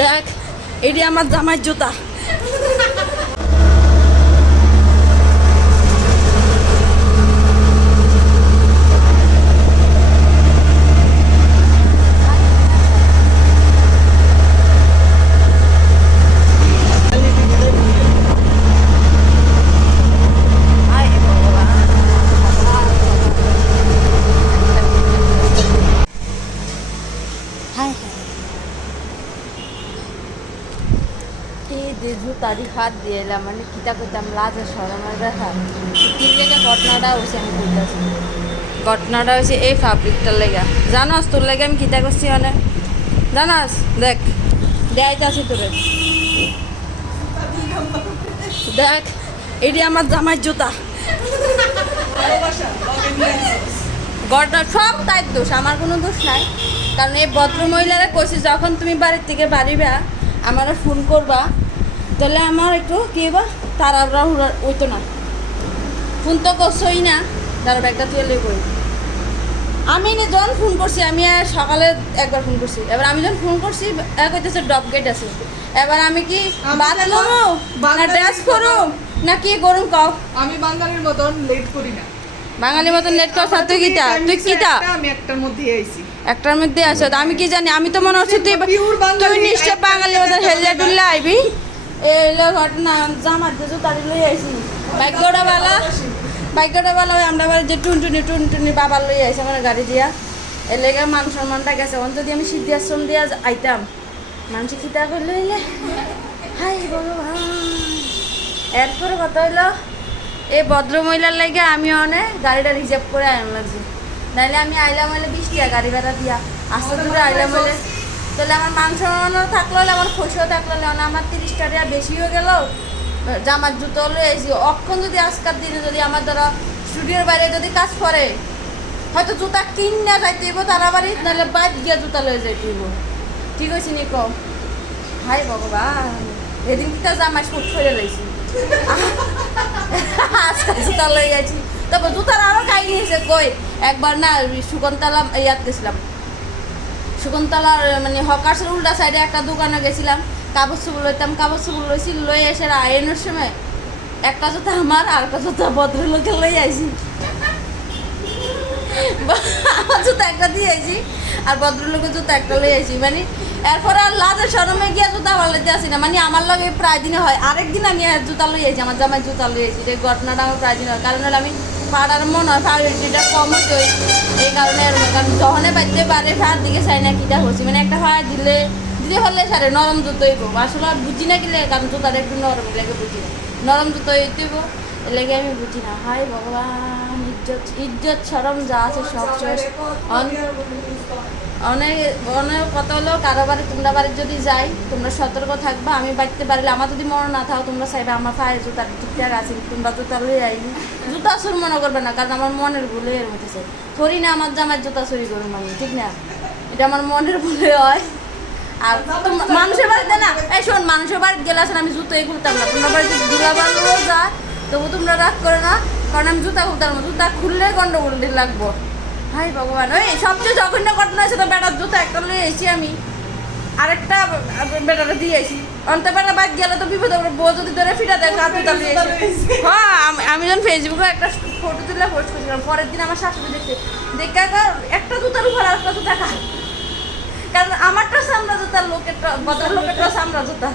দেখ এটি আমার জামাই জুতা। জুতারি হাত দিয়ে এলাম মানে কিতা করতাম লাজে সরমের দেখা তিন লেগে ঘটনাটা হয়েছে। আমি বলতেছি ঘটনাটা হয়েছে এই ফাব্রিকটার লেগা। জানাস তোর লেগে আমি কিতা করছি মানে জানাস? দেখ দেখাইতেছি তোরে, দেখ এটি আমার জামাই জুতা। ঘটনা সব তাই দোষ, আমার কোনো দোষ নাই। কারণ এই ভদ্র মহিলারা কইছে যখন তুমি বাড়ির থেকে বাড়িবা আমারও ফোন করবা, তাহলে আমার একটু কী বা তারা হইতো না। ফোন তো করছোই না, তার ব্যাগটা তুলে করি। আমি যখন ফোন করছি আমি সকালে একবার ফোন করছি, এবার আমি যখন ফোন করছি কইতেছে ড্রপ গেট আছে। এবার আমি কি বাঁধলো না ড্রেস করুম না কি করুম কাউ? আমি বাঙালির মতন লেট করি না। বাঙালির মতন লেট কর। তুই কিটা তুই কিটা আমি একটার মধ্যে আইছি, একটার মধ্যে আসো। আমি কি জানি, আমি তো মনে হচ্ছে তুই নিশ্চয় বাঙালির মতন হেললে টুললে আইবি। এলো ঘটনা জামার যে জুতাটি লই আইছি ভাগ্যটা বালা আমরা যে টুনটুনি বাবার লই আইছি আমার গাড়ি দিয়া। এর লেগে মান সম্মানটা গেছে। অন যদি আমি সিদ্ধাশ্রম দিয়া আইতাম মানুষ কিতা করলে এলে হাই ভগবান। এরপরে কথা হইলো এই ভদ্র মহিলার লাগে আমি অনেক গাড়িটা রিজার্ভ করে আইন লাগছি। নাইলে আমি আইলাম হলে 20 টাকা গাড়ি ভাড়া দিয়া আস্তে দূরে আইলাম হলে তাহলে আমার মান সম্মানও থাকলো, আমার খুশিও থাকলো। আমার 30 টাকা বেশি হয়ে গেল। জামার জুতো লয়ে আইছি অক্ষণ যদি আজকাল দিনে যদি আমার দ্বারা স্টুডিওর বাইরে যদি কাজ করে হয়তো জুতা কিনা যাইতে হইব তারা বাড়ি, নাহলে বাইক গিয়া জুতা লয়ে যাইতে হইব। ঠিক হয়েছে নি কম? হাই ভগবান, এদিন কি তার জামাই শুট করে লাইছি আজকাল জুতা লয়ে গেছি। তারপর জুতার আরও কাই নিয়েছে কই একবার না সুগন্তলা ইয়াদ গেছিলাম, সুগন্তলার মানে হকার্সের উল্টা সাইডে একটা দোকানে গেছিলাম, কাপড় চোপড় লইতাম। কাপড় চোপড় লইছি, লই এসে আইনের সময় একটা জুতা আমার আর একটা জুতা ভদ্রলোকের লই আইছি। আমার জুতা একটা দিয়ে আইছি আর ভদ্রলোকের জুতা একটা লই আইছি। মানে এরপরে আর লাজের শরমে গিয়া জুতা আমার লইতে আসি না। মানে আমার লাগে প্রায় দিনে হয়। আরেকদিন আমি জুতা লই আইছি, আমার জামাই জুতা লই আইছি। এই ঘটনাটা আমার প্রায় দিন হয়। কারণ হলে আমি পাড়ার মনে হয় ফাইভটা কম হইতে এই কারণে। কারণ যখনই বাড়তে পারে ফার দিকে চাই না কিটা হচ্ছি মানে একটা ফায়ার দিলে হলে সারে নরম জুতোই আসলে বুঝি না গেলে। কারণ জুতাটা একটু নরম লেগে বুঝি না, নরম জুতো হইতেইব লেগে আমি বুঝি না। হাই ভগবান, ইজ্জত শরম যা আছে সব শেষ। অনেক অনেক কথা হলো কারো বাড়ি তোমরা বাড়ির যদি যাই তোমরা সতর্ক থাকবা। আমি বাড়তে পারলে আমার যদি মনে না থাকো তোমরা চাইবে আমার পায়ে জুতার ঠিকঠাক আছে, তোমরা জুতা লই আইনি জুতা চুর মনে করবে না। কারণ আমার মনের ভুলে এর মধ্যে থরি না আমার জামার জুতা চুরি করুন আমি, ঠিক না? এটা আমার মনের ভুলে হয়। আর মানুষের বাড়িতে না এই শোন, মানুষের বাড়িতে গেলে আসলে আমি জুতো খুলতাম না। তোমরা বাড়িতে দুলা বাড়লেও যায় তবু তোমরা রাগ করে না, কারণ আমি জুতা খুলতাম না। জুতা খুললে গন্ডগোল লাগবো। হাই ভগবান, ওই সবচেয়ে জঘন্য ঘটনা হয়েছে তো বেটার জুতা একটা লয়ে এসেছি আমি, আরেকটা বেটাটা দিয়ে আইছি। অন্ত বেটা বাদ গেলে তো বিপদ হবে। বউ যদি ধরে ফিটা দেয় কার জুতা লয়ে এসেছি। হ্যাঁ, আমি যখন ফেসবুকে একটা ফটো তুলে পোস্ট করছিলাম, পরের দিন আমার শাশুড়ি দেখছে, দেখে একটা জুতার উপর আর একটা জুতা খা। কারণ আমারটা সামরা জুতা, লোকেরটা ভদ্র লোকেরটা সামরা জুতা।